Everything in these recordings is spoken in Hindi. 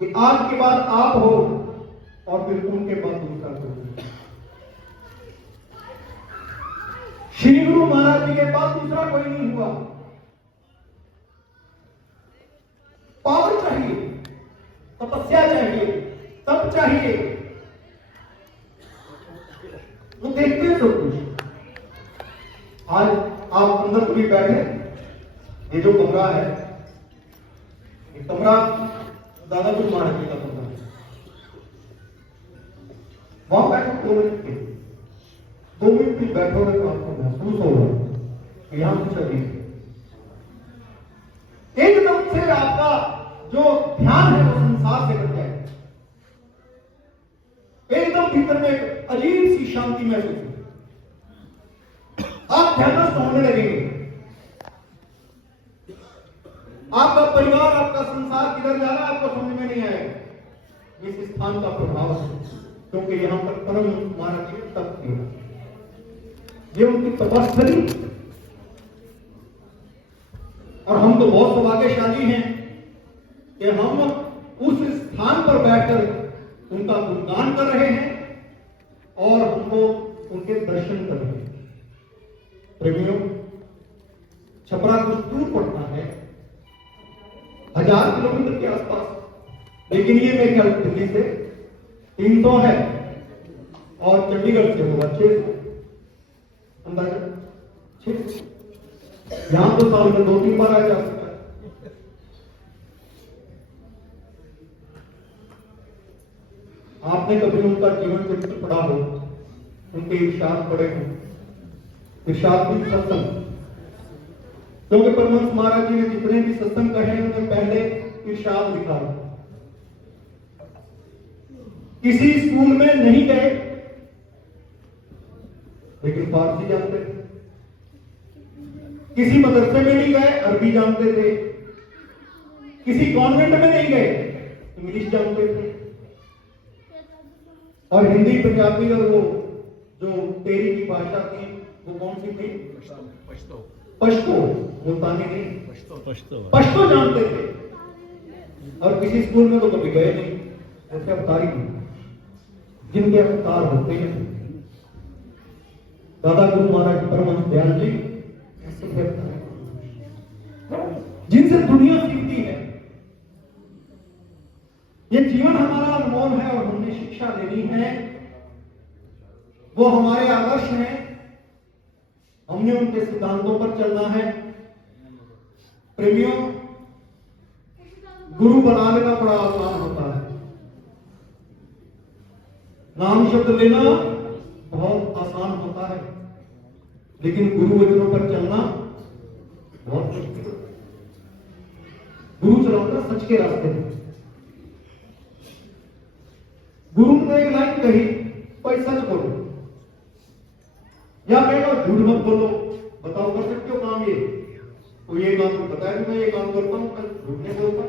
कि आज के बाद आप हो और फिर उनके बाद दूसरा कोई। श्री गुरु महाराज जी के बाद दूसरा कोई नहीं हुआ। पावर चाहिए, तपस्या चाहिए, तप चाहिए, वो देखते हैं सब कुछ। आज आप अंदर भी बैठे, ये जो कमरा है, ये कमरा दादा गुरु महाराज जी का कमरा है। वहां बैठो 2 मिनट के, 2 मिनट भी बैठोगे तो आपको महसूस होगा कि यहां कुछ अजीब है। एकदम से आपका जो ध्यान है वो संसार से कट जाए, एकदम भीतर में एक अजीब सी शांति महसूस होगी। आप ध्यानस्थ होने लगेंगे। आपका परिवार, आपका संसार किधर जा रहा है आपको समझ में नहीं आएगा। इस स्थान का प्रभाव है, क्योंकि यहां पर परम महाराज जी ने तप किया, ये उनकी तपस्या। और हम तो बहुत सौभाग्यशाली हैं कि हम उस स्थान पर बैठकर उनका गुणगान कर रहे हैं और हमको उनके दर्शन कर रहे हैं। प्रेमियों, छपरा कुछ दूर पड़ता है, 1000 किलोमीटर के आसपास, लेकिन ये मेरे ख्याल दिल्ली से 300 है और चंडीगढ़ से होगा 600, अंदाजा 600। यहां तो साल में 2-3 बार आ जा सकता है। आपने कभी उनका जीवन चरित्र पढ़ा हो, उनके इरशाद पढ़े हो, इरशाद भी सत्संग, क्योंकि परमहंस महाराज जी ने जितने भी सत्संग कहे हैं उन्होंने पहले इरशाद लिखा। किसी स्कूल में नहीं गए लेकिन फारसी जानते थे, किसी मदरसे में नहीं गए अरबी जानते थे, किसी कॉन्वेंट में नहीं गए इंग्लिश जानते थे, और हिंदी, पंजाबी और वो जो तेरी की भाषा थी वो कौन सी थी? पश्तो, मुल्तानी नहीं, पश्तो जानते थे। और किसी स्कूल में तो कभी गए नहीं, ऐसे अवतारी नहीं, जिनके अवतार होते हैं। दादा गुरु महाराज परमहंस दयाल जी ऐसे अवतार जिनसे दुनिया सीखती है। ये जीवन हमारा अनमोल है और हमने शिक्षा लेनी है, वो हमारे आदर्श हैं, हमने उनके सिद्धांतों पर चलना है। प्रेमियों, गुरु बना लेना बड़ा आसान होता है, नाम शब्द लेना बहुत आसान होता है, लेकिन गुरु वचनों पर चलना बहुत मुश्किल है। गुरु चलाता सच के रास्ते में। गुरु ने एक लाइन कही, भाई सच बोलो, या मैं झूठ मत बोलो, बताओ कर सकते हो काम ये? तो ये काम तो बताया कि मैं ये काम करता हूं, कल झूठ नहीं बोलता।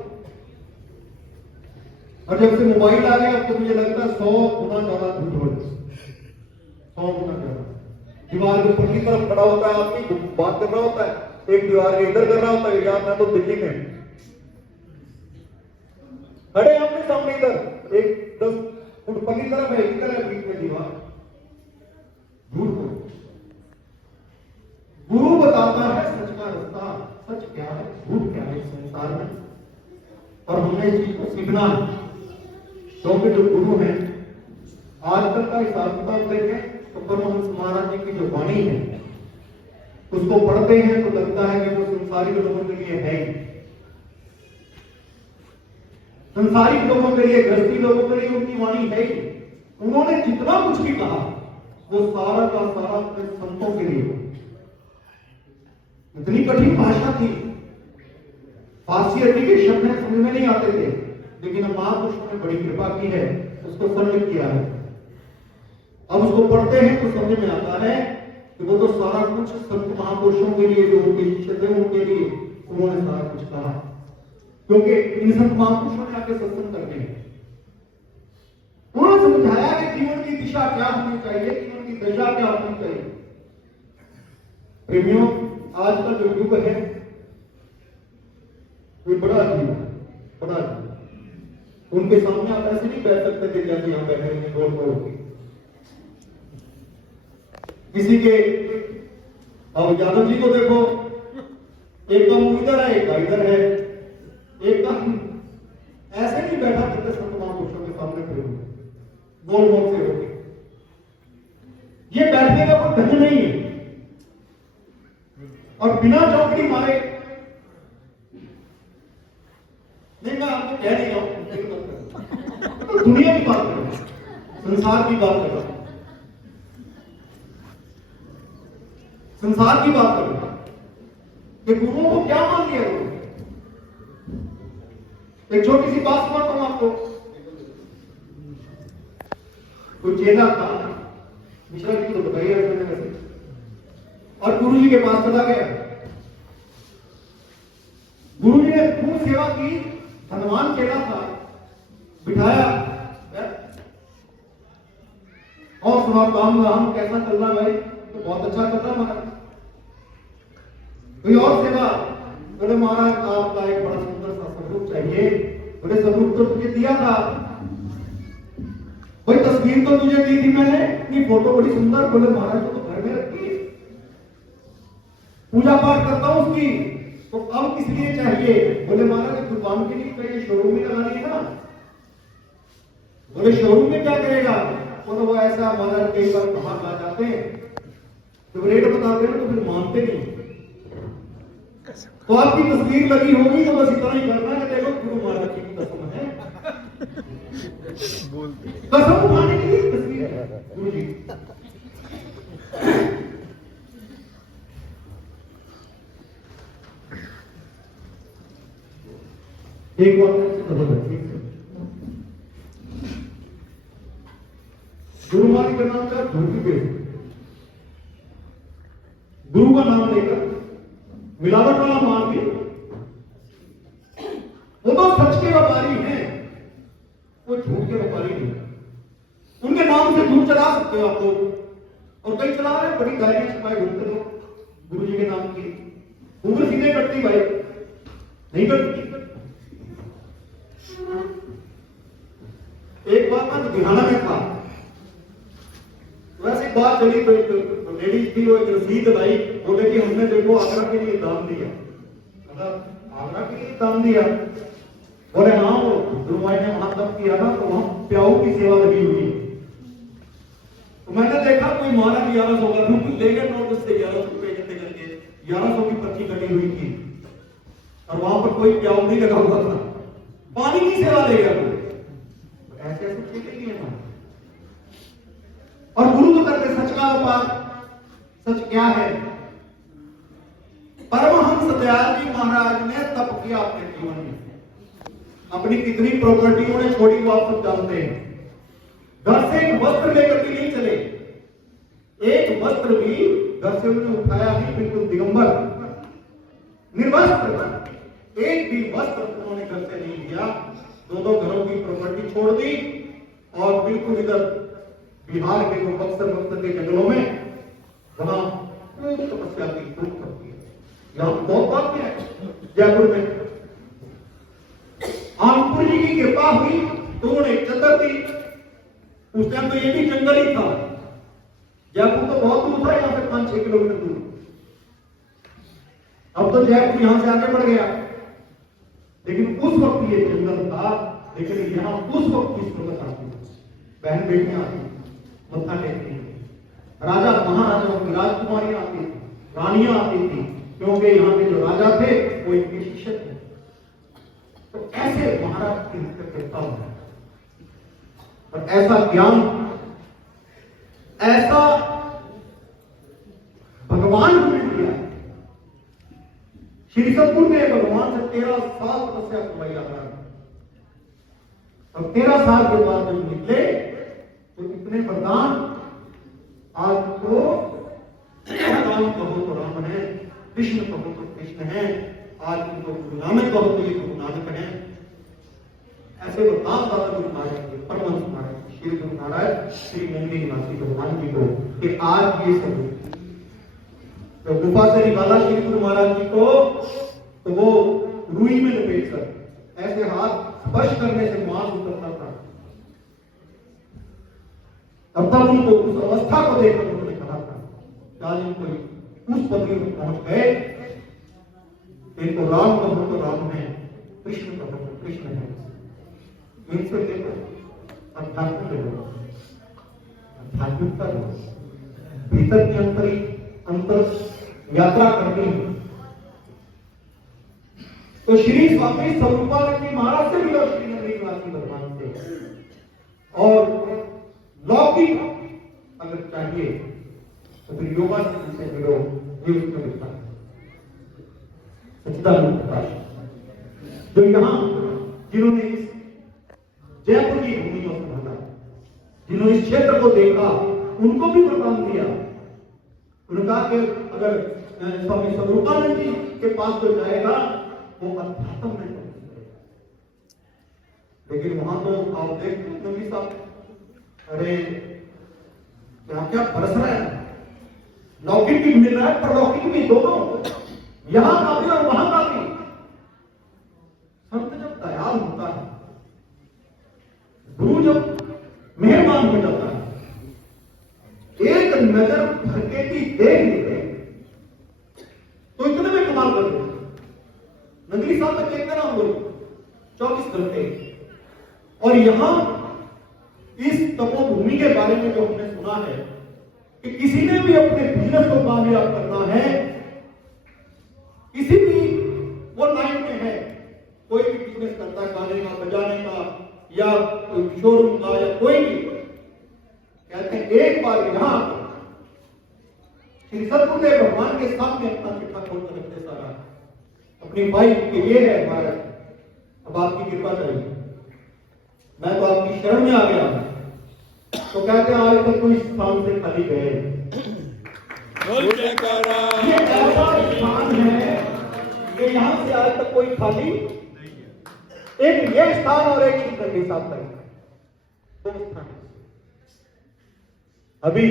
और जब से मोबाइल आ गया तो मुझे लगता है 100 गुना ज्यादा झूठ बोल, 100 गुना ज्यादा। दीवार के ऊपर की तरफ खड़ा होता है आदमी, बात कर रहा होता है, एक दीवार के इधर कर रहा होता है, यार मैं तो दिल्ली में खड़े आमने सामने, इधर एक 10 फुट पल्ली तरफ है, इधर है बीच में दीवार। झूठ बोल। गुरु बताता है सच का रास्ता, सच क्या है, झूठ क्या है इस संसार में, और हमने इस चीज को सीखना है। क्योंकि जो गुरु हैं, आजकल का हिसाब किताब देखें तो परमहंस महाराज जी की जो वाणी है उसको पढ़ते हैं तो लगता है कि वो संसारिक लोगों के लिए है ही, संसारिक लोगों के लिए, गृहस्थी लोगों के लिए उनकी वाणी है ही। उन्होंने जितना कुछ भी कहा वो सारा का सारा संतों के लिए। इतनी कठिन भाषा थी, फारसी अरबी के शब्द हैं, समझ में नहीं आते थे, लेकिन महापुरुषों ने बड़ी कृपा की है, उसको सरल किया है। अब उसको पढ़ते हैं तो समझ में आता है कि वो तो सारा कुछ संत महापुरुषों के लिए, जो उनके शिष्य थे उनके लिए उन्होंने सारा कुछ कहा, क्योंकि इन संत महापुरुषों ने आके सत्संग करते हैं। उन्होंने समझाया कि जीवन की दिशा क्या होनी चाहिए, जीवन की दशा क्या होनी चाहिए। प्रेमियों, आज का जो युग है वो बड़ा अजीब है, बड़ा अजीब। उनके सामने आप ऐसे नहीं बैठ सकते थे जैसे यहां बैठे हैं गोल गोल के। किसी के, अब यादव जी को देखो, एक तो इधर है, एक इधर है, एकदम ऐसे नहीं बैठा करते संत महापुरुषों के सामने खड़े हुए गोल गोल से होके। ये बैठने का कोई ढंग नहीं है। और बिना चौकड़ी मारे, नहीं मैं आपको कह नहीं रहा हूं, तो दुनिया की बात कर रहा हूं, संसार की बात कर रहा हूं, संसार की बात कर रहा हूं कि गुरुओं को क्या मान लिया गुरु। एक छोटी सी बात सुनाता हूं आपको। कोई चेला था, मिश्रा जी को बताइए वैसे, और गुरु जी के पास चला गया। गुरु जी ने खूब सेवा की, धनवान चेला था, बिठाया और सुना काम धाम कैसा चल रहा भाई, तो बहुत अच्छा चल रहा महाराज। कोई और सेवा, बोले महाराज आपका एक बड़ा सुंदर सा स्वरूप चाहिए। बोले स्वरूप तो तुझे दिया था, कोई तस्वीर तो तुझे दी थी मैंने, इतनी फोटो बड़ी सुंदर। बोले महाराज तो घर में रखी है, पूजा पाठ करता हूं उसकी, तो अब किस लिए चाहिए। बोले महाराज दुकान के लिए चाहिए, शोरूम में लगानी है ना। बोले शोरूम में क्या करेगा। बोले वो ऐसा महाराज कई बार बाहर ला जाते हैं, जब रेट बताते हैं तो फिर मानते नहीं। तो आपकी तस्वीर लगी होगी तो बस इतना ही करना है, देखो गुरु महाराज की कसम है, कसम उठाने के लिए तस्वीर है गुरु जी। एक बात गुरु महाराज का नाम का झूठी पे, गुरु का नाम लेकर मिलावट वाला मान के, वो तो सच के व्यापारी हैं, वो झूठ के व्यापारी नहीं। उनके नाम से झूठ चला सकते हो आप लोग, और कई चला रहे बड़ी गाड़ियां छुपाए घूमते लोग गुरु जी के नाम की। उम्र सीधे कटती भाई, नहीं कटती। एक बात मैं लुधियाना में था, वैसे बात चली, तो एक लेडीज थी, वो एक रसीद लाई, बोले कि हमने देखो आगरा के लिए दान दिया। मतलब आगरा के लिए दान दिया। बोले हाँ, वो गुरु भाई ने वहां तब किया ना, तो वहां प्याऊ की सेवा लगी हुई है। तो मैंने देखा कोई महाराज 1100 का ले गए नोट, उससे 1100 रुपए इकट्ठे करके 1100 की पर्ची कटी हुई थी, और वहां पर कोई प्याऊ नहीं लगा हुआ था, पानी की सेवा ले गया। ऐसे ऐसे चीजें नहीं है। और गुरु तो करते सच का व्यापार। सच क्या है। परमहंस दयाल जी महाराज ने तप किया अपने जीवन में, अपनी कितनी प्रॉपर्टी उन्हें छोड़ी वो आप सब जानते हैं। घर से एक वस्त्र लेकर भी नहीं चले, एक वस्त्र भी घर से उन्होंने उठाया नहीं, बिल्कुल दिगंबर निर्वस्त्र, एक भी वस्त्र उन्होंने घर से नहीं लिया। दो घरों की प्रॉपर्टी छोड़ दी और बिल्कुल इधर बिहार के जो बक्सर के जंगलों में, वहां तपस्या की खूब करती है। यहां बहुत बात है जयपुर में आनपुर जी की कृपा हुई तो उन्होंने चद्दर दी। उस टाइम तो ये भी जंगल ही था, जयपुर तो बहुत दूर था, यहां से 5-6 किलोमीटर दूर। अब तो जयपुर यहां से आगे बढ़ गया, लेकिन उस वक्त ये जंगल था। लेकिन यहां उस वक्त की संगत आती, बहन बेटियां आती, मत्था टेकती, राजा महाराजाओं की राजकुमारियां आती थी, रानियां आती थी, क्योंकि यहाँ के जो राजा थे वो इनके शिष्य थे। तो ऐसे महाराज की करता हूं, और ऐसा ज्ञान, ऐसा भगवान ने दिया। श्री सतगुरु ने भगवान से 13 साल तपस्या करवाई आगरा में, और 13 साल के बाद जब निकले तो इतने वरदान, आज तो राम कहो तो राम है, कृष्ण कहो तो कृष्ण है, आज उनको गुरु नानक कहो तो ये गुरु नानक है। ऐसे वरदान दादा गुरु महाराज के, परमहंस महाराज, श्री गुरु महाराज श्री नंदी निवासी भगवान जी को, कि आज ये सब तो गुफा से निकाला श्री गुरु महाराज जी को, तो वो रुई में लपेट कर ऐसे हाथ स्पर्श करने से मांस उतरता था। तब तक उनको उस अवस्था को देखकर उन्होंने कहा था कि आज इनको उस पदवी में पहुंच गए, इनको राम कहो तो राम है, कृष्ण कहो तो कृष्ण है। इनसे देखो अध्यात्म लो, आध्यात्मिकता लो, भीतर की अंतर यात्रा करनी है। तो श्री स्वामी स्वरूपानंद जी महाराज से मिलो, श्री नंदीवासी भगवान से। और लौकिक अगर चाहिए तो फिर योगा से मिलो, ये उसमें लिखा है सच्चिदानंद प्रकाश, जो यहाँ जिन्होंने इस जयपुर की भूमि को संभाला, जिन्होंने इस क्षेत्र को देखा, उनको भी वरदान दिया। उन्होंने कहा कि अगर स्वामी स्वरूपानंद जी के पास जो जाएगा वो अध्यात्म में पहुंचेगा। लेकिन वहां तो आप देखते हैं नबी साहब, अरे क्या क्या बरस रहा है, लौकिक भी मिल रहा है परलौकिक भी, दोनों, यहां का भी और वहां का भी। संत जब दयाल होता है, गुरु जब मेहरबान हो जाता है, एक नजर भरके की देख लेते तो इतने में कमाल कर देते। नगरी साहब तक देखते ना हम लोग 24 घंटे। और यहां इस तपोभूमि के बारे में जो हमने सुना है कि किसी ने भी अपने बिजनेस को कामयाब करना है, किसी भी वो लाइन में है, कोई भी बिजनेस करता है, गाने का, बजाने का, या कोई शोरूम का, या कोई भी, कहते हैं एक बार यहां श्री सतगुरुदेव भगवान के सामने अपना चिट्ठा खोलकर रखते सारा अपनी बाइक के, ये है महाराज, अब आपकी कृपा चाहिए, मैं तो आपकी शरण में आ गया। तो कहते हैं आज तक कोई स्थान से खाली गए, ये ऐसा स्थान है कि यहां से आज तक कोई खाली, एक ये स्थान और एक नंदी साहब का, दो स्थान। अभी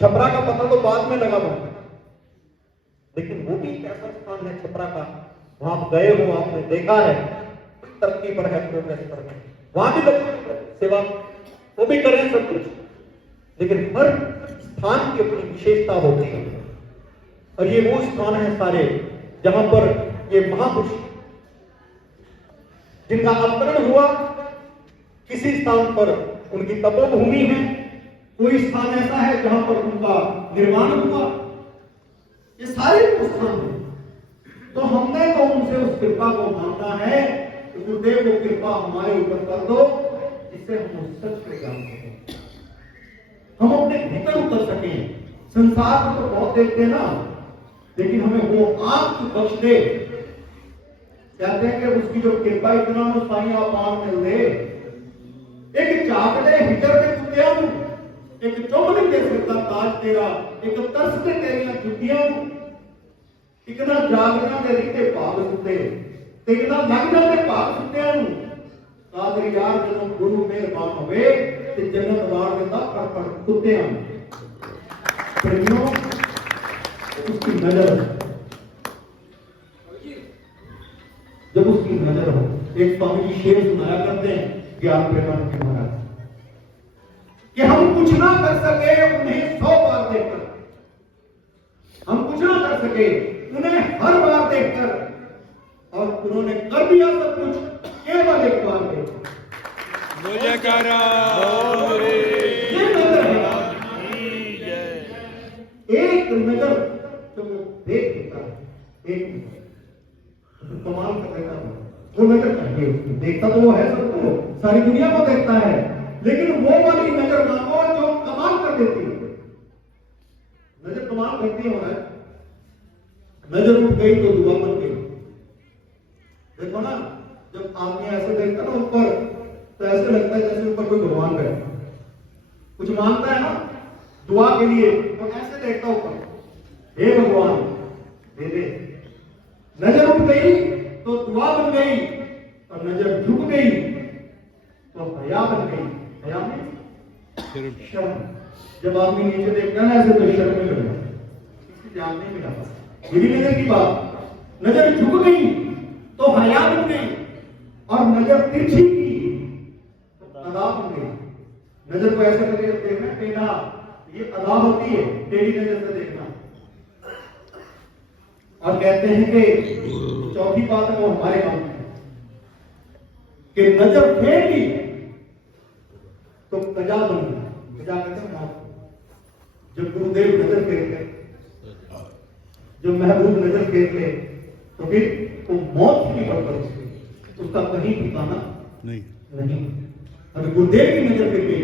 छपरा का पता तो बाद में लगा हुआ, लेकिन वो भी एक ऐसा स्थान है छपरा का, वहां आप गए हो, आपने देखा है, तरक्की पर है, प्रोग्रेस पर है, वहां भी लोग सेवा वो भी कर रहे हैं सब कुछ, लेकिन हर स्थान की अपनी विशेषता होती है। और ये वो स्थान है सारे जहां पर ये महापुरुष जिनका अवतरण हुआ, किसी स्थान पर उनकी तपोभूमि है, कोई स्थान ऐसा है जहां पर उनका निर्माण हुआ, ये सारे स्थान हैं। तो हमने तो उनसे उस कृपा को मांगना है, गुरुदेव को कृपा हमारे ऊपर कर दो, जिससे हम उस सच को जान सकें, हम अपने भीतर उतर सकें। संसार में तो बहुत देखते हैं ना, लेकिन हमें वो आंख बख्श दे। कहते हैं कि उसकी जो कृपा इतना साइया पार मिल दे, एक चाकदे हिटर के कुत्तियां, एक चुभ दे सकता ताज तेरा, एक तरस दे तेरियां जुतियां, इतना जागना दे रिते भाग सुते, इतना लगना दे भाग सुतियां कादर यार जदों गुरु मेहरबान होवे ते जन्नत वार देता पर कुत्तियां। प्रेमियों, उसकी नजर, जब उसकी नजर हो, एक स्वामी जी शेर सुनाया करते हैं ज्ञान प्रेमानंद महाराज, कि हम कुछ ना कर सके उन्हें 100 बार देखकर, हम कुछ ना कर सके उन्हें हर बार देखकर, और उन्होंने कर दिया सब कुछ केवल एक बार देखकर। ये नजर है, एक नजर जब वो देख लेता है, एक कमाल कर देता है, वो नजर चाहिए उसकी। देखता तो वो है सबको, सारी दुनिया को देखता है, लेकिन वो वाली नजर मांगो जो कमाल कर देती है। नजर कमाल करती है, नजर उठ गई तो दुआ बन गई। देखो ना, जब आदमी ऐसे देखता ना ऊपर, तो ऐसे लगता है जैसे ऊपर कोई भगवान बैठा, कुछ मांगता है ना दुआ के लिए, तो ऐसे देखता ऊपर, हे भगवान दे दे। नजर उठ गई तो दुआ बन गई, और नजर झुक गई तो हया बन गई। हया में शर्म, जब आदमी नीचे देखता है ना ऐसे, तो शर्म में लगा, किसी ध्यान नहीं मिला। यही नजर की बात, नजर झुक गई तो हया बन गई, और नजर तिरछी की तो अदा बन गई। नजर को ऐसे करके देखना, टेढ़ा, ये अदा होती है, टेढ़ी नजर से देखना। और कहते हैं कि चौथी बात है वो हमारे काम में कि नजर फेर ली तो कजा बन गई। कजा कहते हैं मौत। जब गुरुदेव नजर फेर ले, जब महबूब नजर फेर ले, तो फिर वो मौत की बढ़कर उसका कहीं ठिकाना नहीं। अगर गुरुदेव की नजर फेर गई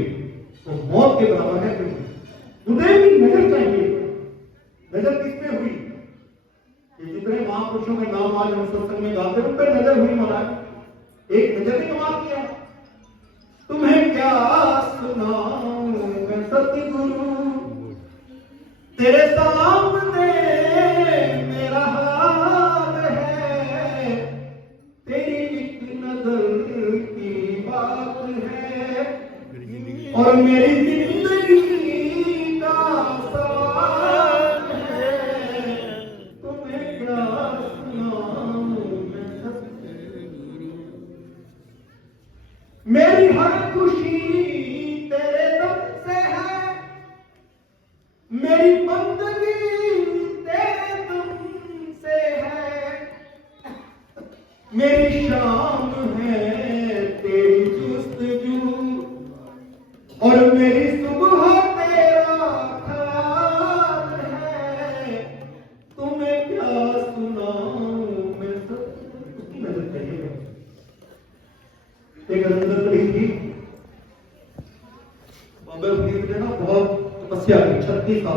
तो मौत के बराबर है। गुरुदेव की नजर चाहिए। नजर किस पे हुई? ये जितने महापुरुषों के नाम आज हम सत्संग में गाते हैं उन पर नजर हुई महाराज। एक नजर ने कमाल किया। तुम्हें क्या सुनाऊं मैं सतगुरु, तेरे सामने मेरा हाल है, तेरी एक नजर की बात है और मेरी जिंदगी का सवाल है। तुम्हें क्या सुनाऊं मैं सतगुरु, मेरी हर खुशी तेरे दम से है, मेरी बंदगी तेरे दम से है, मेरी शाम है तेरी जुस्तजू और मेरी सुबह तेरा ख्याल है। तुम्हें क्या सुनाऊं मैं उसकी नजर चाहिए। एक नजर पड़ी थी बाबा फरीद ने ना बहुत तपस्या की 36 साल।